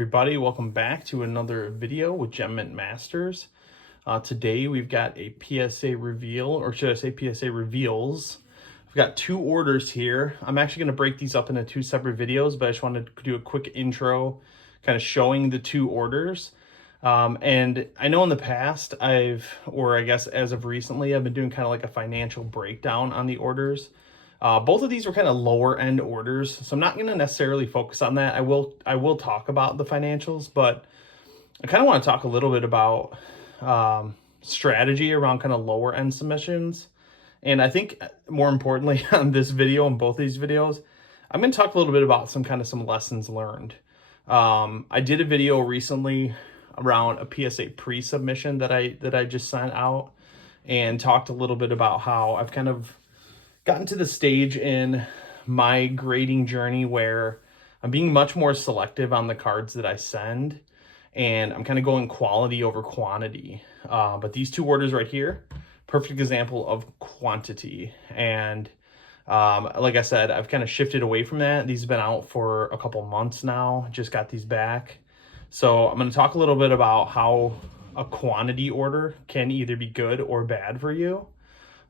everybody, welcome back to another video with Gem Mint Masters. Today we've got a PSA reveal, or should I say PSA reveals. We've got two orders here. I'm actually going to break these up into two separate videos, but I just wanted to do a quick intro kind of showing the two orders. And I know in the past or I guess as of recently, I've been doing kind of like a financial breakdown on the orders. Both of these were kind of lower end orders, so I'm not going to necessarily focus on that. I will talk about the financials, but I kind of want to talk a little bit about strategy around kind of lower end submissions. And I think more importantly on this video and both of these videos, I'm going to talk a little bit about some lessons learned. I did a video recently around a PSA pre-submission that I just sent out, and talked a little bit about how I've kind of gotten to the stage in my grading journey where I'm being much more selective on the cards that I send, and I'm kind of going quality over quantity. But these two orders right here, perfect example of quantity. And like I said, I've kind of shifted away from that. These have been out for a couple months now. Just got these back. So I'm going to talk a little bit about how a quantity order can either be good or bad for you.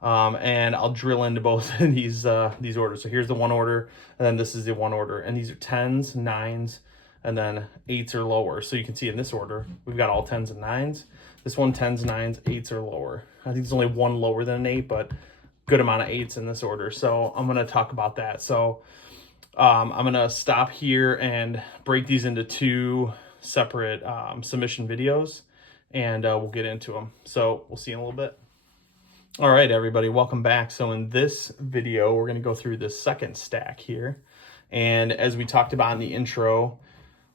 And I'll drill into both of these orders. So here's the one order, and then this is the one order. And these are 10s, 9s, and then 8s or lower. So you can see in this order, we've got all 10s and 9s. This one, 10s, 9s, 8s or lower. I think there's only one lower than an 8, but good amount of 8s in this order. So I'm going to talk about that. So I'm going to stop here and break these into two separate submission videos, and we'll get into them. So we'll see you in a little bit. All right, everybody, welcome back. So in this video, we're going to go through the second stack here. And as we talked about in the intro,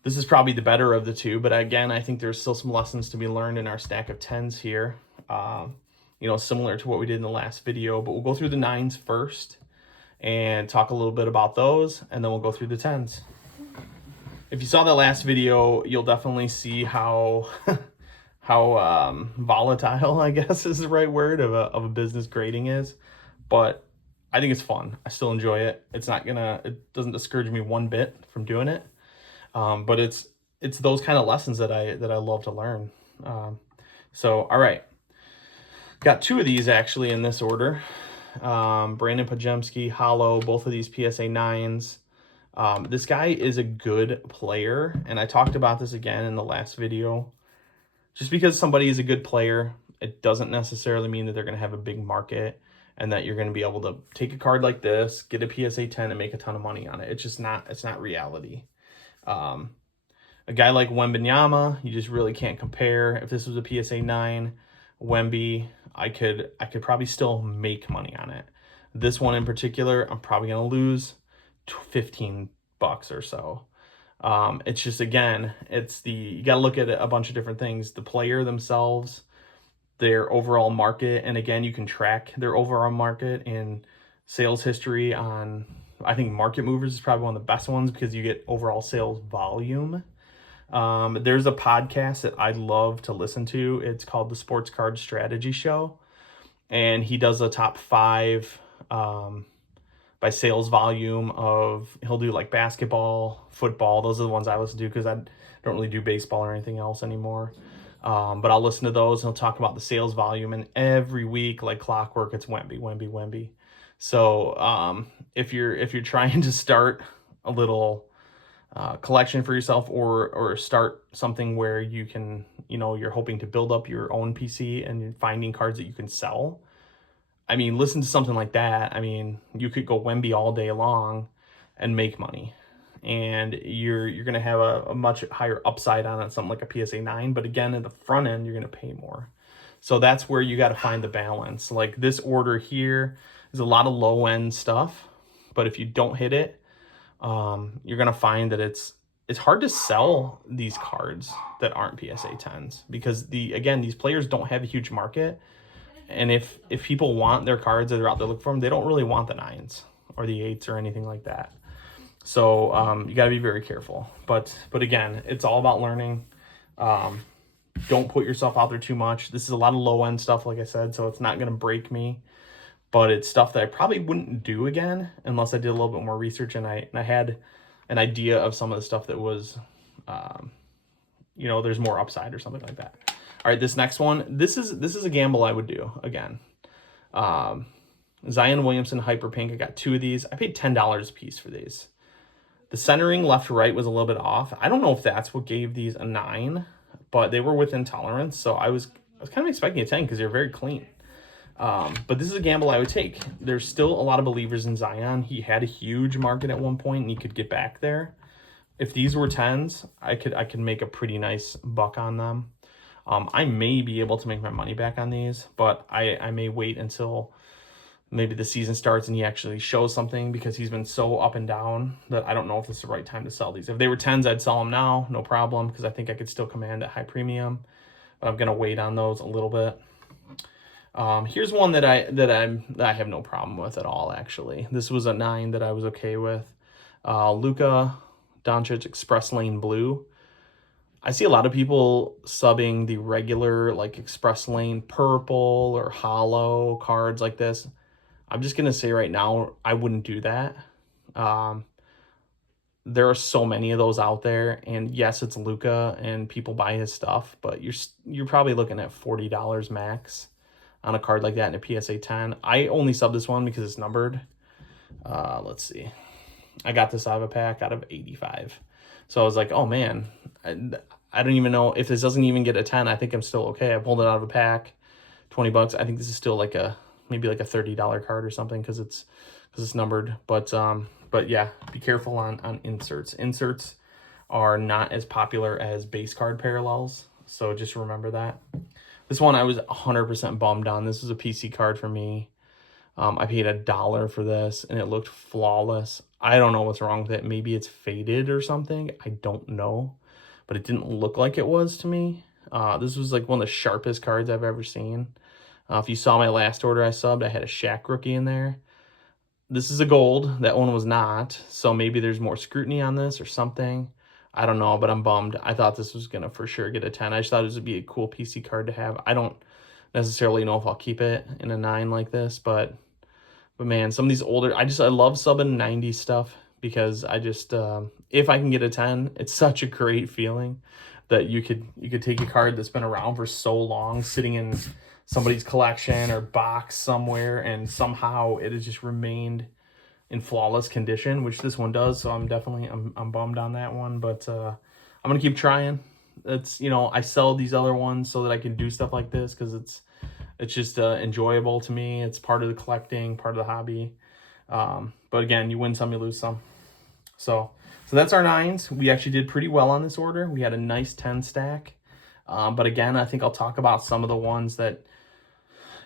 this is probably the better of the two. But again, I think there's still some lessons to be learned in our stack of 10s here. Similar to what we did in the last video. But we'll go through the 9s first and talk a little bit about those. And then we'll go through the 10s. If you saw that last video, you'll definitely see how... volatile, I guess is the right word, of a business grading is. But I think it's fun. I still enjoy it. It doesn't discourage me one bit from doing it. But it's those kind of lessons that I love to learn. So all right, got two of these actually in this order. Brandon Pajemski, Hollow, both of these PSA 9s. This guy is a good player, and I talked about this again in the last video. Just because somebody is a good player, it doesn't necessarily mean that they're going to have a big market and that you're going to be able to take a card like this, get a PSA 10 and make a ton of money on it. It's not reality. A guy like Wembanyama, you just really can't compare. If this was a PSA 9 Wemby, I could probably still make money on it. This one in particular, I'm probably going to lose $15 or so. It's just, again, you got to look at a bunch of different things. The player themselves, their overall market. And again, you can track their overall market in sales history on, I think Market Movers is probably one of the best ones because you get overall sales volume. There's a podcast that I love to listen to. It's called the Sports Card Strategy Show. And he does a top 5, by sales volume he'll do like basketball, football. Those are the ones I listen to because I don't really do baseball or anything else anymore. But I'll listen to those, and he'll talk about the sales volume, and every week, like clockwork, it's Wemby. So if you're trying to start a little collection for yourself, or start something where you can, you're hoping to build up your own PC and you're finding cards that you can sell, I mean, listen to something like that. I mean, you could go Wemby all day long and make money. And you're going to have a much higher upside on it, something like a PSA 9. But again, at the front end, you're going to pay more. So that's where you got to find the balance. Like this order here is a lot of low-end stuff. But if you don't hit it, you're going to find that it's hard to sell these cards that aren't PSA 10s. Because, again, these players don't have a huge market. And if people want their cards that are out there looking for them, they don't really want the 9s or the 8s or anything like that. So you got to be very careful. But again, it's all about learning. Don't put yourself out there too much. This is a lot of low-end stuff, like I said, so it's not going to break me. But it's stuff that I probably wouldn't do again unless I did a little bit more research and I had an idea of some of the stuff that was you know, there's more upside or something like that. All right, this next one, this is a gamble I would do again. Zion Williamson Hyper Pink. I got 2 of these. I paid $10 a piece for these. The centering left to right was a little bit off. I don't know if that's what gave these a 9, but they were within tolerance. So I was kind of expecting a 10 because they're very clean. But this is a gamble I would take. There's still a lot of believers in Zion. He had a huge market at one point and he could get back there. If these were 10s, I could make a pretty nice buck on them. I may be able to make my money back on these, but I may wait until maybe the season starts and he actually shows something, because he's been so up and down that I don't know if it's the right time to sell these. If they were 10s, I'd sell them now, no problem, because I think I could still command a high premium. But I'm gonna wait on those a little bit. Here's one that I have no problem with at all, actually. This was a 9 that I was okay with. Luka Doncic Express Lane Blue. I see a lot of people subbing the regular like Express Lane purple or hollow cards like this. I'm just going to say right now, I wouldn't do that. There are so many of those out there, and yes, it's Luka and people buy his stuff, but you're probably looking at $40 max on a card like that in a PSA 10. I only sub this one because it's numbered. Let's see. I got this out of a pack out of 85. So I was like, oh man, I don't even know if this doesn't even get a 10. I think I'm still okay. I pulled it out of a pack, 20 bucks. I think this is still like maybe like a $30 card or something because it's numbered. But yeah, be careful on inserts. Inserts are not as popular as base card parallels. So just remember that. This one I was 100% bummed on. This was a PC card for me. I paid $1 for this and it looked flawless. I don't know what's wrong with it. Maybe it's faded or something. I don't know, but it didn't look like it was to me. This was like one of the sharpest cards I've ever seen. If you saw my last order I subbed, I had a Shaq rookie in there. This is a gold. That one was not. So maybe there's more scrutiny on this or something. I don't know, but I'm bummed. I thought this was going to for sure get a 10. I just thought it would be a cool PC card to have. I don't necessarily know if I'll keep it in a 9 like this, but man, some of these older, I love subbing 90s stuff because I just, if I can get a 10, it's such a great feeling that you could take a card that's been around for so long, sitting in somebody's collection or box somewhere, and somehow it has just remained in flawless condition, which this one does. So I'm bummed on that one, but I'm gonna keep trying. It's, you know, I sell these other ones so that I can do stuff like this because it's just enjoyable to me. It's part of the collecting, part of the hobby. But again, you win some, you lose some. So that's our 9s. We actually did pretty well on this order. We had a nice 10 stack. But again, I think I'll talk about some of the ones that,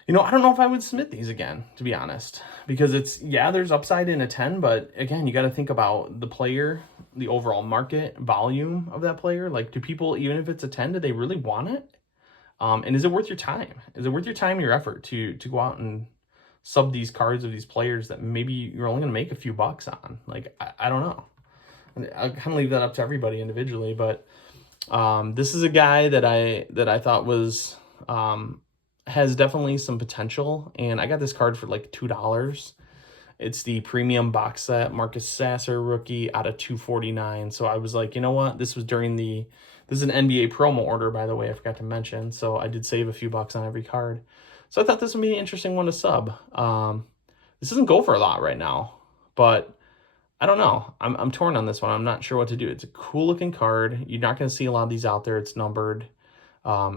you know, I don't know if I would submit these again, to be honest, because it's, yeah, there's upside in a 10, but again, you got to think about the player, the overall market volume of that player. Like, do people, even if it's a 10, do they really want it? And is it worth your time? Is it worth your time and your effort to go out and sub these cards of these players that maybe you're only going to make a few bucks on? Like, I don't know. I'll kind of leave that up to everybody individually, but this is a guy that I thought was has definitely some potential, and I got this card for like $2. It's the premium box set Marcus Sasser rookie out of 249. So I was like, you know what? This is an NBA promo order, by the way, I forgot to mention. So I did save a few bucks on every card. So I thought this would be an interesting one to sub. This doesn't go for a lot right now, but I don't know. I'm torn on this one. I'm not sure what to do. It's a cool looking card. You're not going to see a lot of these out there. It's numbered.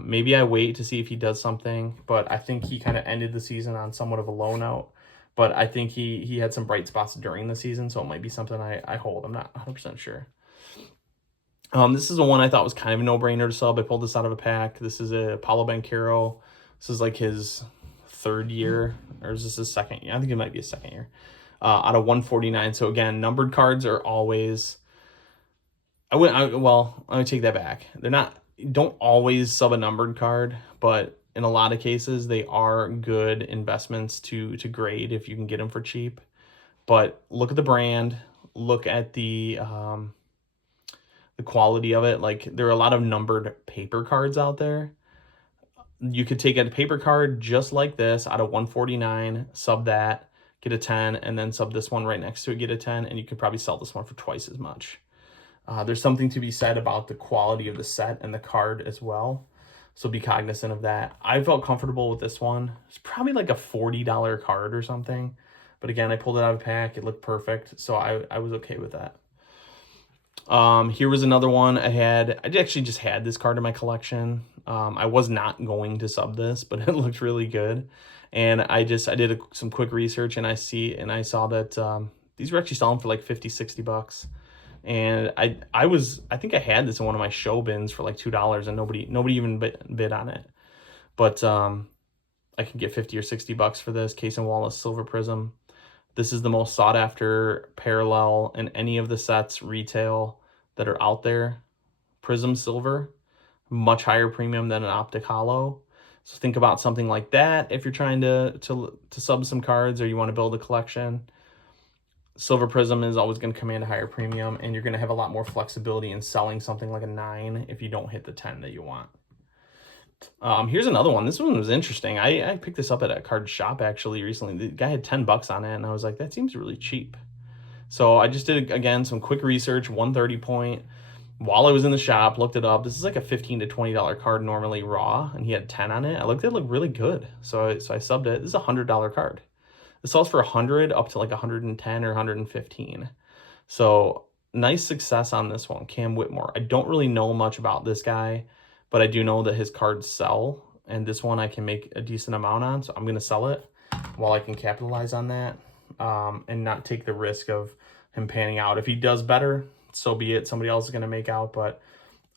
Maybe I wait to see if he does something, but I think he kind of ended the season on somewhat of a low note. But I think he had some bright spots during the season, so it might be something I hold. I'm not 100% sure. This is the one I thought was kind of a no-brainer to sub. I pulled this out of a pack. This is a Paolo Banchero. This is like his 3rd year, or is this his 2nd year? I think it might be his 2nd year. Out of 149. So again, numbered cards are always, let me take that back. Don't always sub a numbered card, but in a lot of cases, they are good investments to grade if you can get them for cheap. But look at the brand, look at the quality of it. Like, there are a lot of numbered paper cards out there. You could take a paper card just like this out of 149, sub that, get a 10, and then sub this one right next to it, get a 10, and you could probably sell this one for twice as much. There's something to be said about the quality of the set and the card as well. So be cognizant of that. I felt comfortable with this one. It's probably like a $40 card or something. But again, I pulled it out of a pack. It looked perfect. So I was okay with that. Here was another one I had. I actually just had this card in my collection. I was not going to sub this, but it looked really good. And I did some quick research, and I saw that these were actually selling for like 50, 60 bucks. And I think I had this in one of my show bins for like $2, and nobody even bid on it. But I can get 50 or 60 bucks for this Case and Wallace Silver Prism. This is the most sought after parallel in any of the sets retail that are out there. Prism Silver, much higher premium than an Optic Hollow. So think about something like that if you're trying to sub some cards or you want to build a collection. Silver Prism is always going to command a higher premium, and you're going to have a lot more flexibility in selling something like a 9 if you don't hit the 10 that you want. Here's another one. This one was interesting. I picked this up at a card shop actually recently. The guy had 10 bucks on it, and I was like, that seems really cheap. So I just did, again, some quick research, 130 point. While I was in the shop, looked it up. This is like a $15 to $20 card normally raw, and he had 10 on it. I looked at it, looked really good. So I subbed it. This is a $100 card. It sells for 100 up to like 110 or 115. So nice success on this one, Cam Whitmore. I don't really know much about this guy, but I do know that his cards sell, and this one I can make a decent amount on, so I'm going to sell it while I can capitalize on that and not take the risk of him panning out. If he does better, so be it. Somebody else is going to make out, but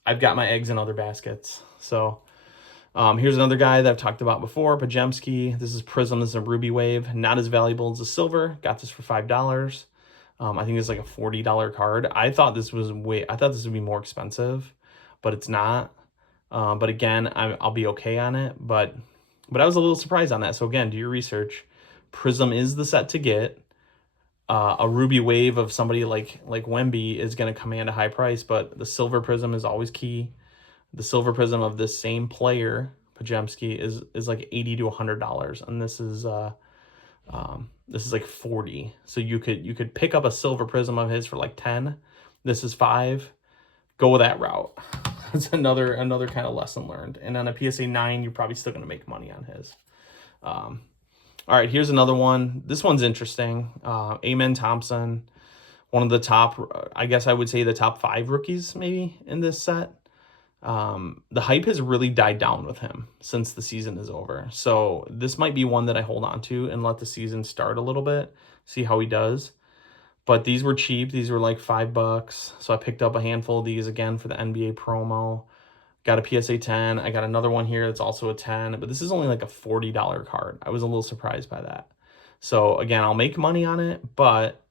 I've got my eggs in other baskets. So here's another guy that I've talked about before, Pajemski. This is Prism. This is a Ruby Wave. Not as valuable as the silver. Got this for $5. I think it's like a $40 card. I thought this would be more expensive, but it's not. But again, I'll be okay on it. But I was a little surprised on that. So again, do your research. Prism is the set to get. A Ruby Wave of somebody like Wemby is going to command a high price, but the Silver Prism is always key. The Silver Prism of this same player, Pajemski, is like $80 to $100, and this is like 40. So you could pick up a Silver Prism of his for like 10. This is 5. Go that route. That's another kind of lesson learned. And on a PSA 9, you're probably still going to make money on his. All right, here's another one. This one's interesting. Amen Thompson, one of the top, I guess I would say the top 5 rookies maybe in this set. The hype has really died down with him since the season is over. So this might be one that I hold on to and let the season start a little bit, see how he does. But these were cheap. These were like $5. So I picked up a handful of these again for the NBA promo. Got a PSA 10. I got another one here that's also a 10, but this is only like a $40 card. I was a little surprised by that. So again, I'll make money on it, but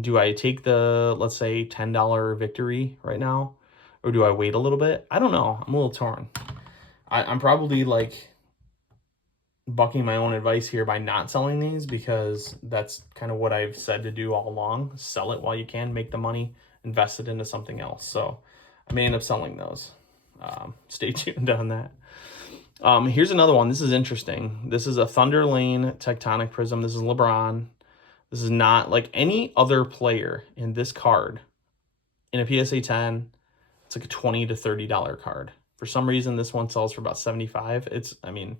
do I take the, let's say, $10 victory right now? Or do I wait a little bit? I don't know. I'm a little torn. I'm probably like bucking my own advice here by not selling these, because that's kind of what I've said to do all along. Sell it while you can, make the money, invest it into something else. So I may end up selling those. Stay tuned on that. Here's another one. This is interesting. This is a Thunder Lane Tectonic Prism. This is LeBron. This is not like any other player in this card. In a PSA 10, it's like a $20 to $30 card. For some reason, this one sells for about $75.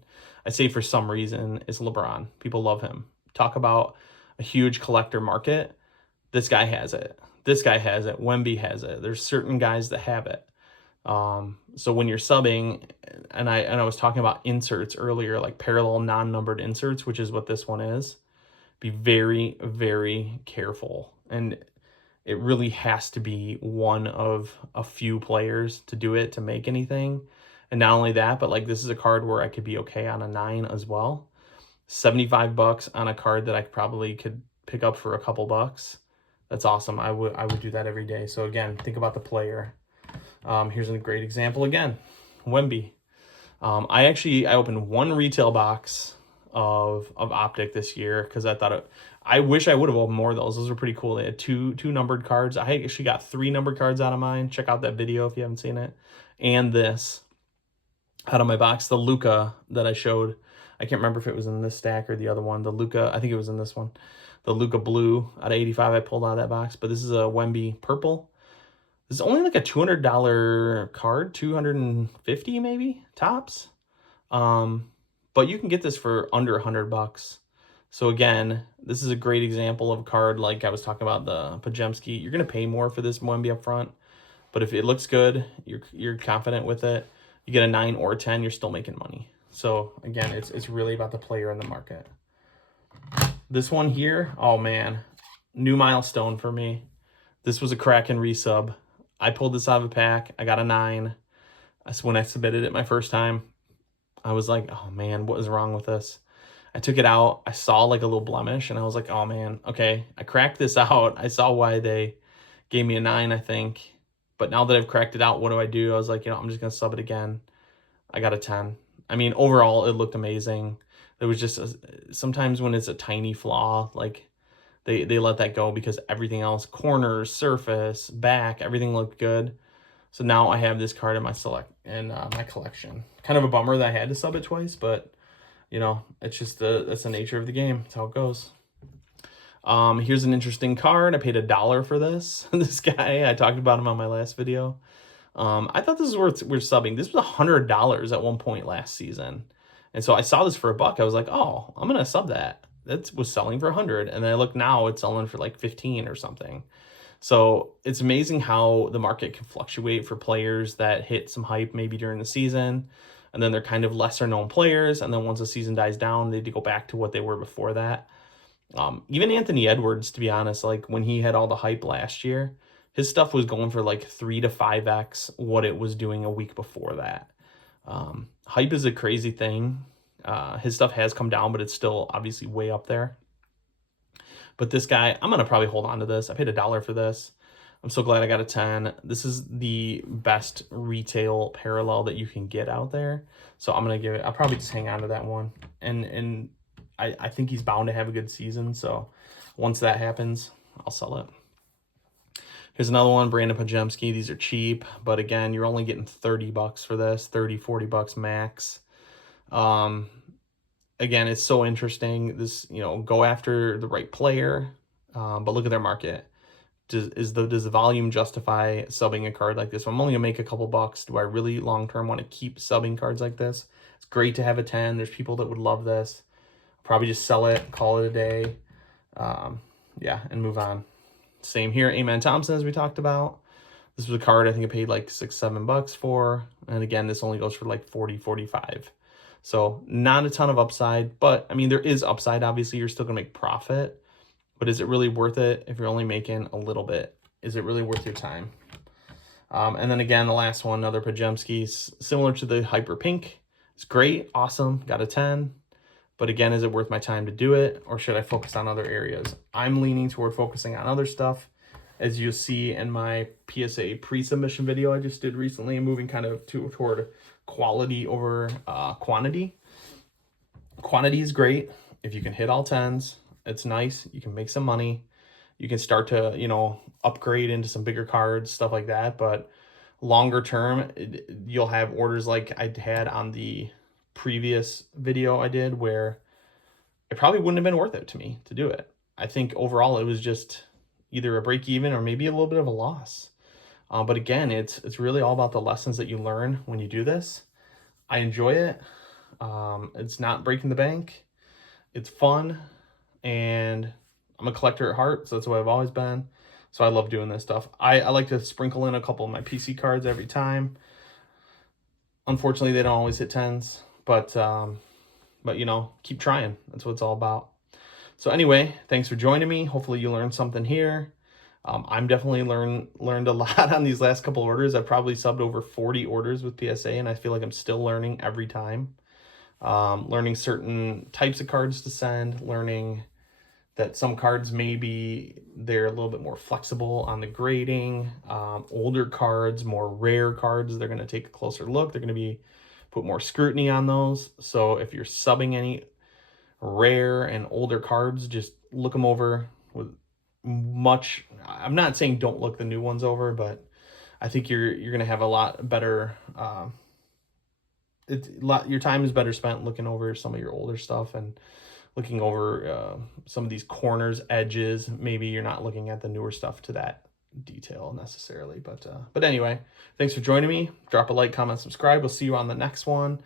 I say for some reason, it's LeBron. People love him. Talk about a huge collector market. This guy has it. This guy has it. Wemby has it. There's certain guys that have it. So when you're subbing, and I was talking about inserts earlier, like parallel non-numbered inserts, which is what this one is, be very, very careful. And it really has to be one of a few players to do it, to make anything. And not only that, but like this is a card where I could be okay on a 9 as well. $75 on a card that I probably could pick up for a couple bucks. That's awesome. I would do that every day. So again, think about the player. Here's a great example again, Wemby. I opened one retail box of Optic this year because I wish I would have opened more of those. Those were pretty cool. They had two numbered cards. I actually got 3 numbered cards out of mine. Check out that video if you haven't seen it. And this out of my box, the Luka that I showed. I can't remember if it was in this stack or the other one. The Luka, I think it was in this one. The Luka Blue out of 85 I pulled out of that box. But this is a Wemby Purple. This is only like a $200 card, 250 maybe tops. But you can get this for under $100. So again, this is a great example of a card like I was talking about the Pajemski. You're gonna pay more for this Wemby up front, but if it looks good, you're confident with it. You get a 9 or a 10, you're still making money. So again, it's really about the player in the market. This one here, oh man, new milestone for me. This was a Kraken resub. I pulled this out of a pack. I got a 9. That's when I submitted it my first time. I was like, oh man, what is wrong with this? I took it out. I saw like a little blemish and I was like, oh man, okay. I cracked this out. I saw why they gave me a 9, I think. But now that I've cracked it out, what do? I was like, I'm just going to sub it again. I got a 10. I mean, overall, it looked amazing. There was just sometimes when it's a tiny flaw, like they let that go because everything else, corners, surface, back, everything looked good. So now I have this card in my my collection. Kind of a bummer that I had to sub it twice, but it's just that's the nature of the game. That's how it goes. Here's an interesting card. I paid $1 for this. This guy, I talked about him on my last video. I thought this was worth subbing. This was $100 at one point last season. And so I saw this for $1. I was like, oh, I'm going to sub that. That was selling for 100. And then I look now, it's selling for like 15 or something. So it's amazing how the market can fluctuate for players that hit some hype maybe during the season. And then they're kind of lesser known players. And then once the season dies down, they go back to what they were before that. Even Anthony Edwards, to be honest, like when he had all the hype last year, his stuff was going for like 3 to 5x what it was doing a week before that. Hype is a crazy thing. His stuff has come down, but it's still obviously way up there. But this guy, I'm going to probably hold on to this. I paid $1 for this. I'm so glad I got a 10. This is the best retail parallel that you can get out there. So I'm going to give it, I'll probably just hang on to that one. And I think he's bound to have a good season. So once that happens, I'll sell it. Here's another one, Brandon Pajemski. These are cheap, but again, you're only getting $30 for this, 30, $40 max. Again, it's so interesting. This, go after the right player, but look at their market. Does the volume justify subbing a card like this? I'm only gonna make a couple bucks. Do I really long-term want to keep subbing cards like this? It's great to have a 10. There's people that would love this. I'll probably just sell it, call it a day. Yeah, and move on. Same here, Amen Thompson, as we talked about. This was a card I think I paid like $6, $7 for. And again, this only goes for like 40, 45. So not a ton of upside, but I mean, there is upside. Obviously, you're still gonna make profit, but is it really worth it if you're only making a little bit? Is it really worth your time? And then again, the last one, another Pajemski, similar to the Hyper Pink. It's great, awesome, got a 10. But again, is it worth my time to do it, or should I focus on other areas? I'm leaning toward focusing on other stuff, as you'll see in my PSA pre-submission video I just did recently, and moving kind of toward quality over quantity. Quantity is great. If you can hit all 10s, it's nice. You can make some money. You can start to, upgrade into some bigger cards, stuff like that. But longer term, you'll have orders like I had on the previous video I did where it probably wouldn't have been worth it to me to do it. I think overall it was just either a break even or maybe a little bit of a loss. But again, it's really all about the lessons that you learn when you do this. I enjoy it. It's not breaking the bank. It's fun, and I'm a collector at heart, so that's what I've always been. So I love doing this stuff. I like to sprinkle in a couple of my PC cards every time. Unfortunately, they don't always hit 10s, but keep trying. That's what it's all about. So anyway, thanks for joining me. Hopefully you learned something here. I'm definitely learned a lot on these last couple orders. I've probably subbed over 40 orders with PSA, and I feel like I'm still learning every time. Learning certain types of cards to send, learning that some cards maybe they're a little bit more flexible on the grading. Older cards, more rare cards, they're going to take a closer look. They're going to put more scrutiny on those. So if you're subbing any rare and older cards, just look them over with much. I'm not saying don't look the new ones over, but I think you're going to have a lot better. Your time is better spent looking over some of your older stuff and looking over some of these corners, edges. Maybe you're not looking at the newer stuff to that detail necessarily, but anyway, thanks for joining me. Drop a like, comment, subscribe. We'll see you on the next one.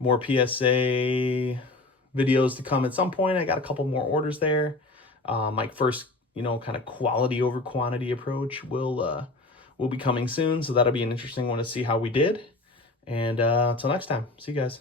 More PSA videos to come at some point. I got a couple more orders there. My first, kind of quality over quantity approach will be coming soon, so that'll be an interesting one to see how we did. And until next time, see you guys.